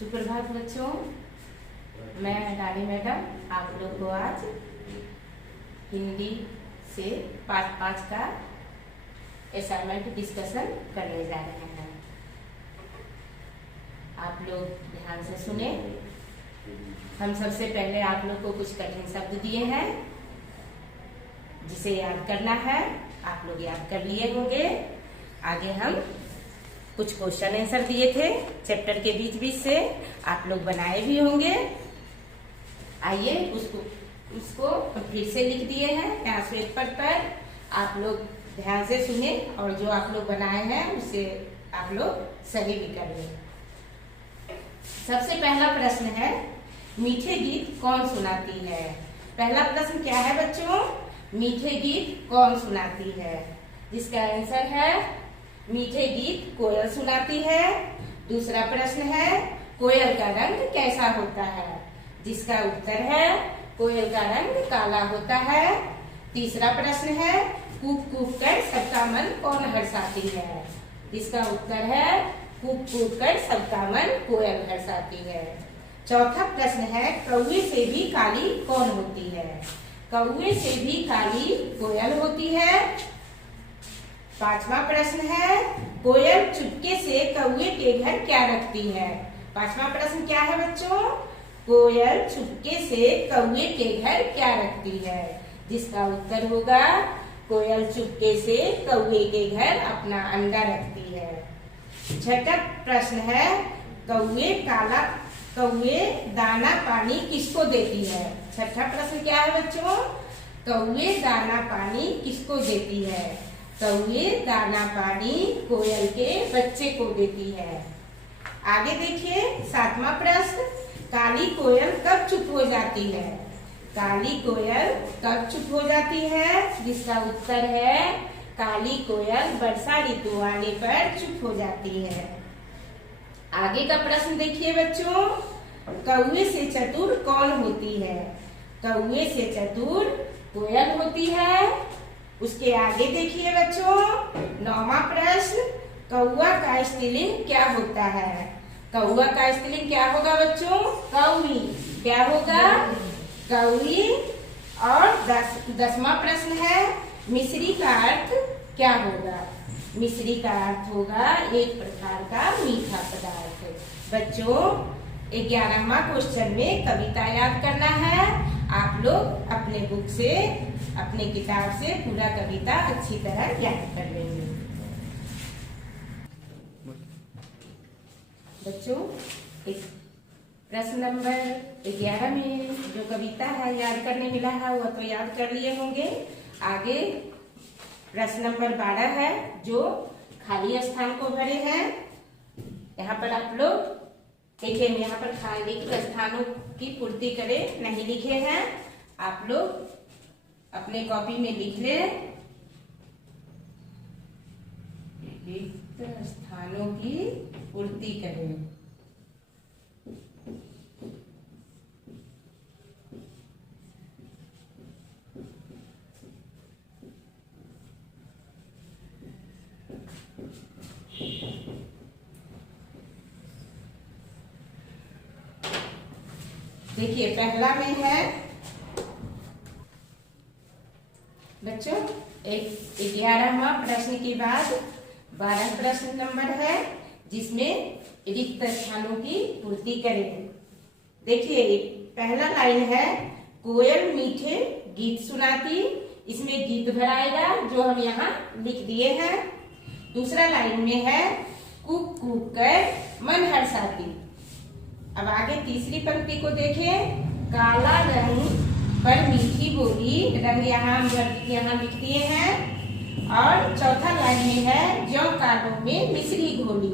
सुप्रभात बच्चों, मैं रानी मैडम आप लोग को आज हिंदी से पाठ 5 का असाइनमेंट डिस्कशन करने जा रहे हैं। आप लोग ध्यान से सुने। हम सबसे पहले आप लोग को कुछ कठिन शब्द दिए हैं जिसे याद करना है। आप लोग याद कर लिए होंगे। आगे हम कुछ क्वेश्चन आंसर दिए थे चैप्टर के बीच बीच से, आप लोग बनाए भी होंगे। आइए उसको फिर से लिख दिए हैं यहाँ श्वेत पत्र पर। आप लोग ध्यान से सुने और जो आप लोग बनाए हैं उसे आप लोग सही भी कर लें। सबसे पहला प्रश्न है, मीठे गीत कौन सुनाती है? पहला प्रश्न क्या है बच्चों? मीठे गीत कौन सुनाती है? जिसका आंसर है मीठे गीत कोयल सुनाती है। दूसरा प्रश्न है, कोयल का रंग कैसा होता है? जिसका उत्तर है कोयल का रंग काला होता है। तीसरा प्रश्न है, कूक कूक कर सबका मन कौन हर्षाती है? जिसका उत्तर है कूक कूक कर सबका मन कोयल हर्षाती है। चौथा प्रश्न है, कौवे से भी काली कौन होती है? कौवे से भी काली कोयल होती है। पांचवा प्रश्न है, कोयल चुपके से कौवे के घर क्या रखती है? पांचवा प्रश्न क्या है बच्चों? कोयल चुपके से कौवे के घर क्या रखती है? जिसका उत्तर होगा कोयल चुपके से कौवे के घर अपना अंडा रखती है। छठा प्रश्न है, कौवे दाना पानी किसको देती है? छठा प्रश्न क्या है बच्चों? कौवे दाना पानी किसको देती है? कौवे दाना पानी कोयल के बच्चे को देती है। आगे देखिए सातवां प्रश्न, काली कोयल कब चुप हो जाती है? काली कोयल कब चुप हो जाती है? जिसका उत्तर है काली कोयल वर्षा ऋतु आने पर चुप हो जाती है। आगे का प्रश्न देखिए बच्चों, कौवे से चतुर कौन होती है? कौवे से चतुर कोयल होती है। उसके आगे देखिए बच्चों, नौवां प्रश्न, कौवा का स्त्रीलिंग क्या होता है? कौवा का स्त्रीलिंग क्या होगा बच्चों? कौवी। क्या होगा? कौवी। और 10वां प्रश्न है, मिश्री का अर्थ क्या होगा? मिश्री का अर्थ होगा एक प्रकार का मीठा पदार्थ। बच्चों 11वां क्वेश्चन में कविता याद करना है। आप लोग अपने बुक से, अपने किताब से पूरा कविता अच्छी तरह याद कर लेंगे। बच्चों प्रश्न नंबर 11 में जो कविता है याद करने मिला है वह तो याद कर लिए होंगे। आगे प्रश्न नंबर 12 है जो खाली स्थान को भरे हैं। यहाँ पर आप लोग देखिए, यहाँ पर खाली स्थानों की पूर्ति करें नहीं लिखे हैं। आप लोग अपने कॉपी में लिख ले, रिक्त स्थानों की पूर्ति करें। देखिए पहला में है बच्चों 11वां प्रश्न के बाद 12 प्रश्न नंबर है जिसमें रिक्त स्थानों की पूर्ति करें। देखिए पहला लाइन है, कोयल मीठे गीत सुनाती। इसमें गीत भराएगा जो हम यहाँ लिख दिए हैं। दूसरा लाइन में है, कूक कूक कर मन हर्षाती। अब आगे तीसरी पंक्ति को देखें, काला रंग पर मीठी बोली, रंग यहाँ लिख दिए हैं। और चौथा लाइन में है, जौ कानों में मिश्री घोली।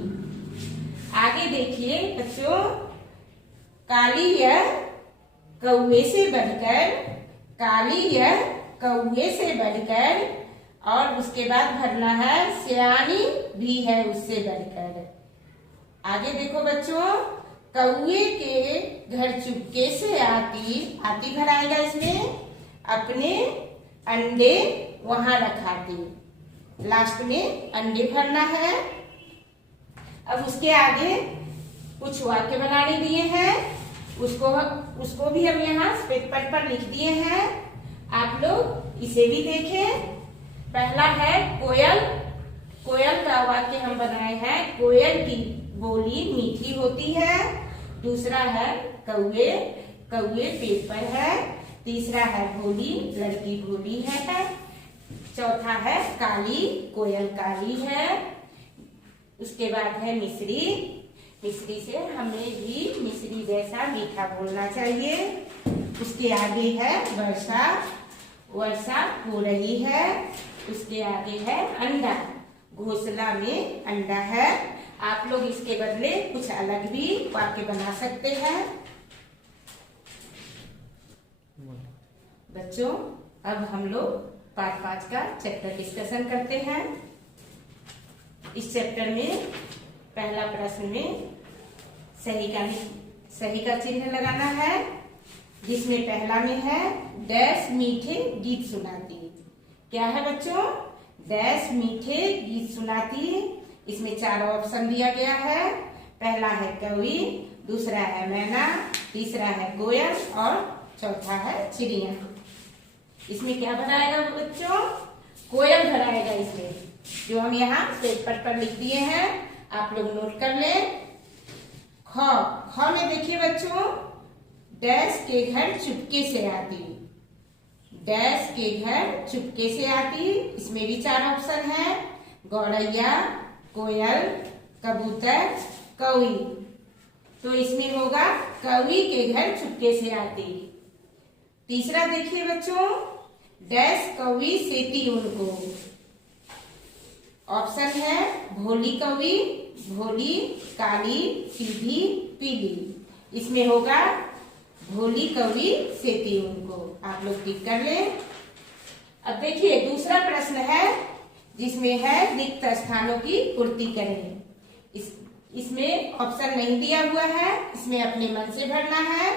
आगे देखिए बच्चों, काली यह कौवे से बढ़कर, काली यह कौवे से बढ़कर, और उसके बाद भरना है सियानी भी है उससे बढ़कर। आगे देखो बच्चों, कौवे के घर चुपके से आती भराएगा इसमें, अपने अंडे वहां रखाती। लास्ट में अंडे भरना है। अब उसके आगे कुछ वाक्य बनाने दिए हैं, उसको भी हम यहाँ पेपर पर लिख दिए हैं। आप लोग इसे भी देखें। पहला है कोयल। कोयल का वाक्य हम बनाए हैं, कोयल की बोली मीठी होती है। दूसरा है कौवे, कौवे पेड़ पर है। तीसरा है भोली, लड़की भोली है। चौथा है काली, कोयल काली है। उसके बाद है मिश्री, मिश्री से हमें भी मिश्री जैसा मीठा बोलना चाहिए। उसके आगे है वर्षा, वर्षा हो रही है। उसके आगे है अंडा, घोंसला में अंडा है। आप लोग इसके बदले कुछ अलग भी वाक्य बना सकते हैं। बच्चों, अब हम लोग पार्ट 5 का चैप्टर डिस्कशन करते हैं। इस चैप्टर में पहला प्रश्न में सही का चिन्ह लगाना है, जिसमें पहला में है डैश मीठे गीत सुनाती। क्या है बच्चों? डैश मीठे गीत सुनाती। इसमें 4 ऑप्शन दिया गया है। पहला है कौवी, दूसरा है मैना, तीसरा है कोयल और चौथा है चिड़िया। इसमें क्या बनाएगा बच्चों? कोयल बनाएगा इसमें, जो हम यहाँ पेपर पर लिख दिए हैं। आप लोग नोट कर लें। ख में देखिए बच्चों, डैश के घर चुपके से आती। डैश के घर चुपके से आती। इसमें भी 4 ऑप्शन है, गौरैया, कोयल, कबूतर, कौवी। तो इसमें होगा कौवी के घर चुपके से आती। तीसरा देखिए बच्चों, डैश कौवी सेती उनको। ऑप्शन है भोली कौवी, भोली, काली, सीधी, पीली। इसमें होगा भोली कौवी सेती उनको। आप लोग टिक कर लें। अब देखिए दूसरा प्रश्न है, जिसमें है रिक्त स्थानों की पूर्ति करें। इसमें ऑप्शन नहीं दिया हुआ है, इसमें अपने मन से भरना है।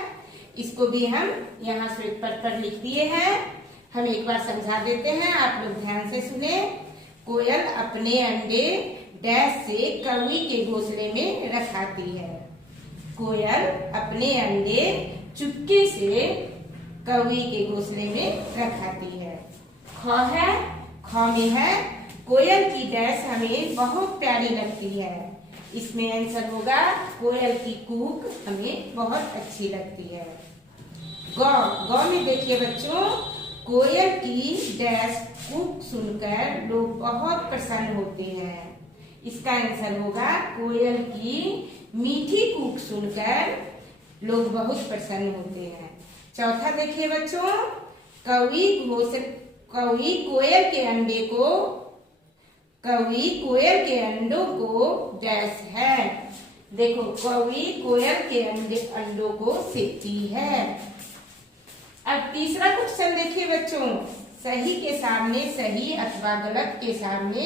इसको भी हम यहाँ पेपर पर लिख दिए हैं। हम एक बार समझा देते हैं, आप लोग ध्यान से सुने। कोयल अपने अंडे डैश से कौवी के घोंसले में रखाती है। कोयल अपने अंडे चुपके से कौवी के घोंसले में रखाती है। ख है, ख में है कोयल की डैश हमें बहुत प्यारी लगती है। इसमें आंसर होगा कोयल की कूक हमें बहुत अच्छी लगती है। गौ में देखिए बच्चों, कोयल की डैश कूक सुनकर लोग बहुत प्रसन्न होते हैं। इसका आंसर होगा कोयल की मीठी कूक सुनकर लोग बहुत प्रसन्न होते हैं। चौथा देखिए बच्चों, कौवी कोयल के अंडों को डैश है। देखो कौवी कोयल के अंडों को सेती है। अब तीसरा क्वेश्चन देखिए बच्चों, सही के सामने सही अथवा गलत के सामने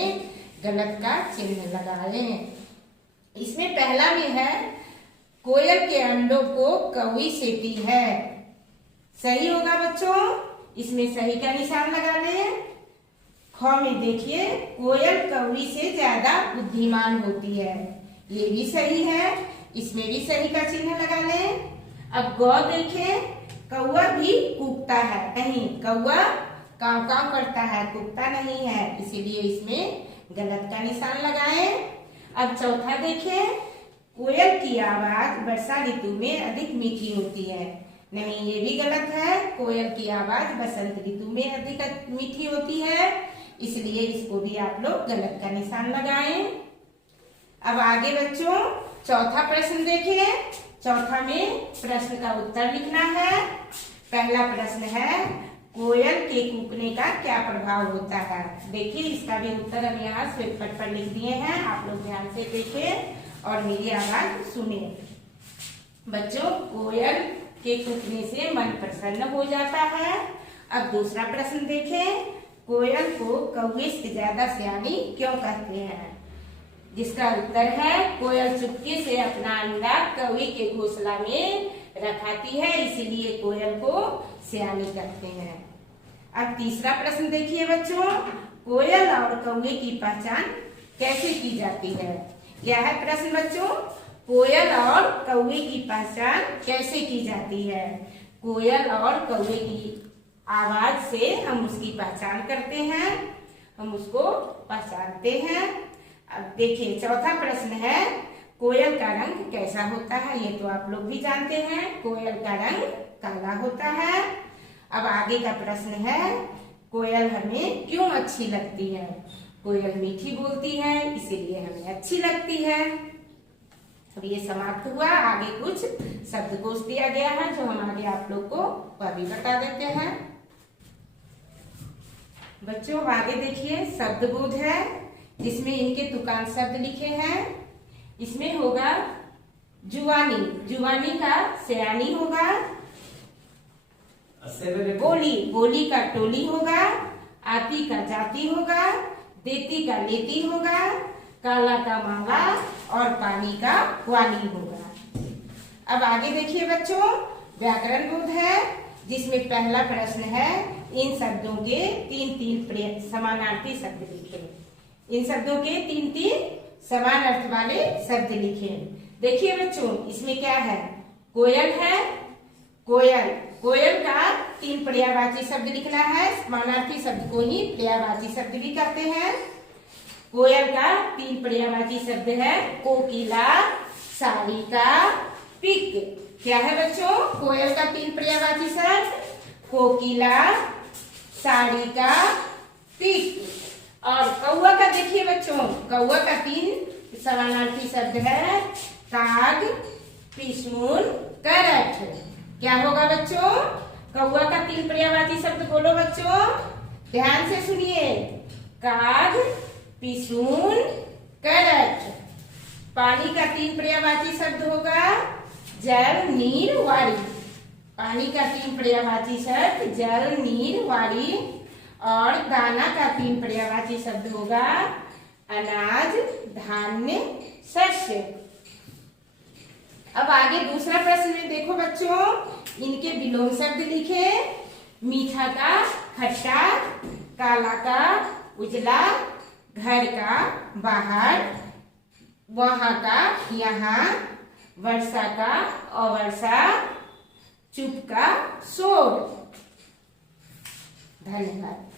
गलत का चिन्ह लगाएं। इसमें पहला में है कोयल के अंडों को कौवी सेती है। सही होगा बच्चों, इसमें सही का निशान लगा लें। ख में देखिए कोयल कौवी से ज्यादा बुद्धिमान होती है। ये भी सही है, इसमें भी सही का चिन्ह लगा लें। अब गौ देखें, कौवा भी कूकता है। नहीं, कौवा काव काव करता है, कूकता नहीं है, इसीलिए इसमें गलत का निशान लगाएं। अब चौथा देखें, कोयल की आवाज वर्षा ऋतु में अधिक मीठी होती है। नहीं, ये भी गलत है। कोयल की आवाज बसंत ऋतु में अधिक मीठी होती है, इसलिए इसको भी आप लोग गलत का निशान लगाएं। अब आगे बच्चों चौथा प्रश्न देखें। चौथा में प्रश्न का उत्तर लिखना है। पहला प्रश्न है कोयल के कूकने का क्या प्रभाव होता है। देखिए इसका भी उत्तर हम यहाँ पेपर पर लिख दिए हैं। आप लोग ध्यान से देखें और मेरी आवाज सुने। बच्चों, कोयल के कूकने से मन प्रसन्न हो जाता है। अब दूसरा प्रश्न देखें, कोयल को कौवे से ज्यादा सियानी क्यों कहते हैं। जिसका उत्तर है कोयल चुपके से अपना अंडा कौवे के घोंसला में रखाती है, इसीलिए कोयल को सियानी कहते हैं। अब तीसरा प्रश्न देखिए बच्चों, कोयल और कौवे की पहचान कैसे की जाती है। क्या है प्रश्न बच्चों? कोयल और कौवे की पहचान कैसे की जाती है? कोयल और कौवे की आवाज से हम उसकी पहचान करते हैं, हम उसको पहचानते हैं। अब देखिए चौथा प्रश्न है, कोयल का रंग कैसा होता है? ये तो आप लोग भी जानते हैं, कोयल का रंग काला होता है। अब आगे का प्रश्न है, कोयल हमें क्यों अच्छी लगती है? कोयल मीठी बोलती है, इसीलिए हमें अच्छी लगती है। अब ये समाप्त हुआ। आगे कुछ शब्दकोश दिया गया है जो हम आगे आप लोग को वह भी बता देते हैं। बच्चों आगे देखिए शब्दबोध है, जिसमें इनके तुकांत शब्द लिखे हैं। इसमें होगा जुवानी, जुवानी का सयानी होगा। बोली, बोली का टोली होगा। आती का जाती होगा। देती का लेती होगा। काला का मांगा और पानी का वानी होगा। अब आगे देखिए बच्चों, व्याकरण बोध है, जिसमें पहला प्रश्न है, इन शब्दों के तीन तीन समानार्थी शब्द लिखे। इन शब्दों के तीन तीन समान अर्थ वाले शब्द लिखे। देखिए बच्चों, इसमें क्या है? कोयल है, कोयल, कोयल का तीन पर्यायवाची शब्द लिखना है। समानार्थी शब्द को ही पर्यायवाची शब्द भी कहते हैं। कोयल का तीन पर्यायवाची शब्द है, कोकिला, सारिका, पिक। क्या है बच्चों? कोयल का तीन पर्यायवाची शब्द, कोकिला, सारिका, पिक। और कौवा का देखिए बच्चों, कौवा का तीन समानार्थी शब्द है, काग, पिसमुन, करट। क्या होगा बच्चों? कौवा का तीन पर्यायवाची शब्द बोलो बच्चों, ध्यान से सुनिए। काग, पिसून, करट। पानी का तीन पर्यायवाची शब्द होगा, जल, नीर, वारी। पानी का तीन पर्यायवाची शब्द जल, नीर, वारी। और दाना का तीन पर्यायवाची शब्द होगा, अनाज, धान्य, शस्य। अब आगे दूसरा प्रश्न में देखो बच्चों, इनके विलोम शब्द लिखे। मीठा का खट्टा, काला का उजला, घर का बाहर, वहां का यहाँ, वर्षा का अवर्षा, चुप का शोर। धन्यवाद।